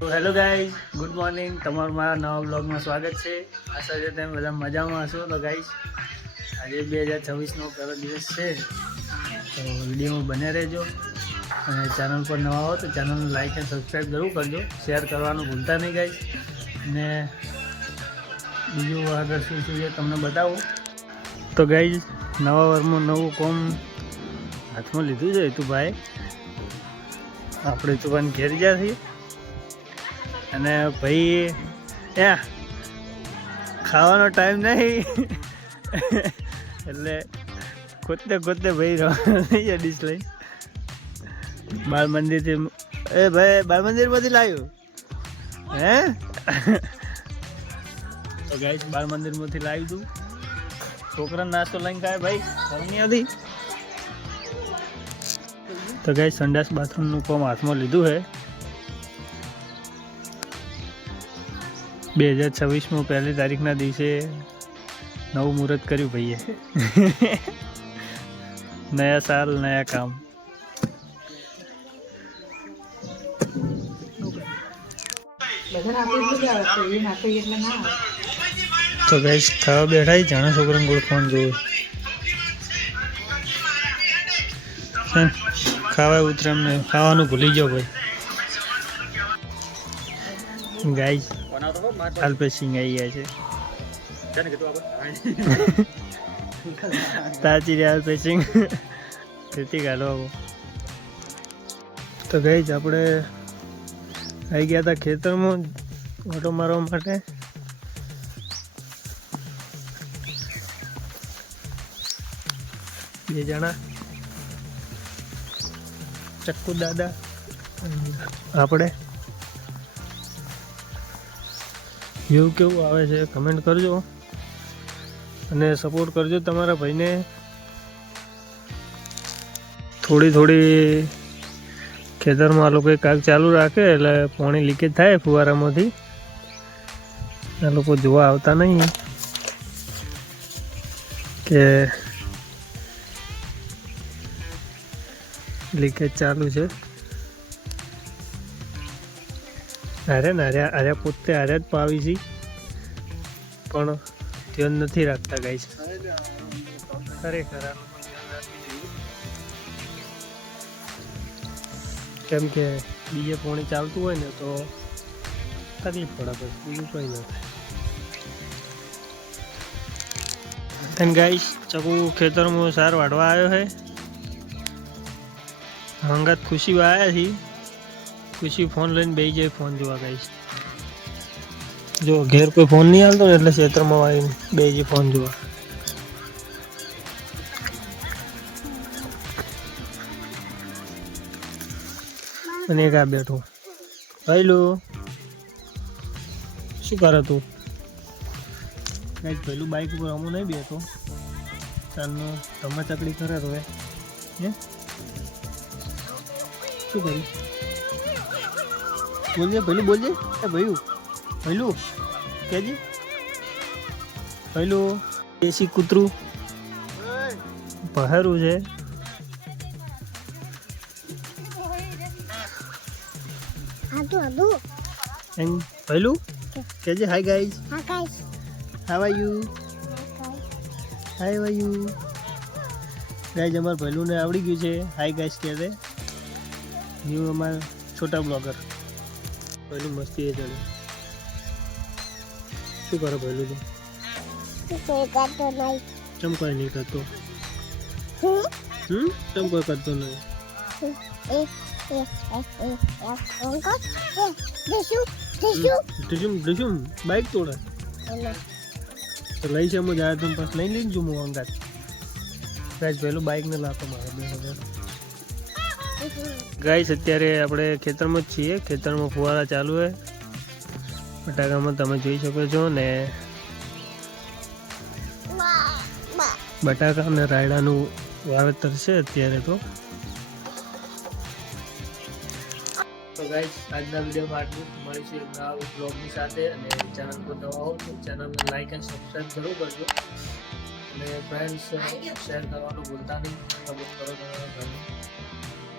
તો hello guys, good morning. તમારું મારા નવા બ્લોગમાં સ્વાગત છે. આશા છે તમે બધા મજામાં હશો. તો ગાઈઝ, આજે 2026નો પહેલો દિવસ છે, તો વિડીયોમાં બને રહેજો. અને ચેનલ પર નવા હો તો ચેનલને લાઈક અને સબસ્ક્રાઈબ જરૂર કરજો. શેર કરવાનું ભૂલતા નહીં ગાઈઝ. અને બીજું આગળ શું શું છે તમને બતાવું. તો ગાઈઝ, નવા વર્ષમાં નવું કોમ હાથમાં લીધું છે. તું ભાઈ આપણે તો પણ ઘેર ગયા છીએ. અને ભાઈ ત્યાં ખાવાનો ટાઈમ નહીં એટલે ખોતે ભાઈ રવા ડીશ લઈ બાળ મંદિરથી. એ ભાઈ બાળ મંદિરમાંથી લાવ્યું હે? તો ગાઈસ, બાળ મંદિરમાંથી લાવ્યું તું. છોકરાને નાસ્તો લઈને ખાય ભાઈ, શરમ નહીં આવતી. તો ગાઈસ, સંડાસ બાથરૂમનું કામ હાથમાં લીધું છે. 2026માં પહેલી તારીખના દિવસે નવું મુહૂર્ત કર્યું ભાઈએ. નયા સાલ નયા કામ. તો ગાઈસ, ખાવા બેઠા જાણે છોકરાને ગોળખવાનું જોવે. ખાવા ઉતરે એમને, ખાવાનું ભૂલી જાઓ ભાઈ. ગાઈસ, અલ્પેશિંગ આવી ગયા છે. તાજી રહ્યા અલ્પેશિંગ ખેતી ગાલો. તો ગાઈસ, આપણે આવી ગયા હતા ખેતરમાં ઓટો મારવા માટે. બે જણા, ચક્કુ દાદા આપણે. વ્યૂ કેવું આવે છે કમેન્ટ કરજો અને સપોર્ટ કરજો તમારા ભાઈને. થોડી ખેતરમાં આ લોકો કાક ચાલુ રાખે એટલે પાણી લીકેજ થાય ફુવારામાંથી. આ લોકો જોવા આવતા નહીં કે લીકેજ ચાલુ છે. આર્યા પોતે આર્યા જ પાવી છે, પણ ધ્યાન નથી રાખતા ગાઈસ. ખરેખર કેમ કે બીજે પાણી ચાલતું હોય ને તો તકલીફ પડે, બસ બીજું કંઈ ન થાય. ગાઈસ, ચકુ ખેતરમાં સાર વાઢવા આવ્યો છે. હંગાત ખુશી આવ્યા છીએ. ખુશી ફોન લઈને બેસી જાય ફોન જોવા. ગાઈસ, જો ઘેર કોઈ ફોન નહીં આવતો ને એટલે ખેતરમાં આવીને બેસી જાય ફોન જોવા. અને એક આ બેઠો. પહેલું શું કરે તું? ગાઈસ, પહેલું બાઇક ઉપર અમું નહીં બેઠો. ચાલનો તમે ચકડી કરે તો હે શું કર્યું? બોલજે પહેલું, બોલજે. એ પહેલું કેજી પહેલું. દેશી કૂતરું પહેરું છે. પહેલું કેજે hi guys. How are you? Hi are you guys? અમારે પહેલું ને આવડી ગયું છે હાય ગાઈઝ કહે છે. ન્યૂ અમારા છોટા બ્લોગર પહેલું મસ્તી એ ચડે. શું કરે પહેલું? તો ચમ કોઈ નહીં કરતો. ચમ કોઈ કરતો નહીં. બાઈક તોડે તો લઈ છે જાય તો પાસ લઈ લઈને જું હું અંગાત. ગાઈસ, પહેલું બાઈક ને લાતો મારે. ગાઈસ, અત્યારે આપણે ખેતરમાં જ છીએ. ખેતરમાં ફુવારા ચાલુ છે. બટાકામાં તમે જોઈ શકો છો ને, બટાકા અને રાયડાનું વાવેતર છે અત્યારે. તો ગાઈસ, આજના વિડીયોમાં આટલું. મળીશું એક નવા બ્લોગની સાથે. અને ચેનલ પર નવા હો તો ચેનલને લાઈક અને સબસ્ક્રાઈબ જરૂર કરજો. અને ફ્રેન્ડ્સ શેર કરવાનું ભૂલતા નહીં. સપોર્ટ કરો તમારા ભાઈને.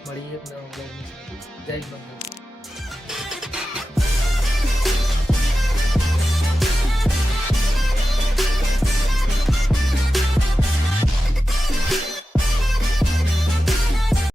મળીએ એક નવા બ્લોગની સાથે. જય માતા.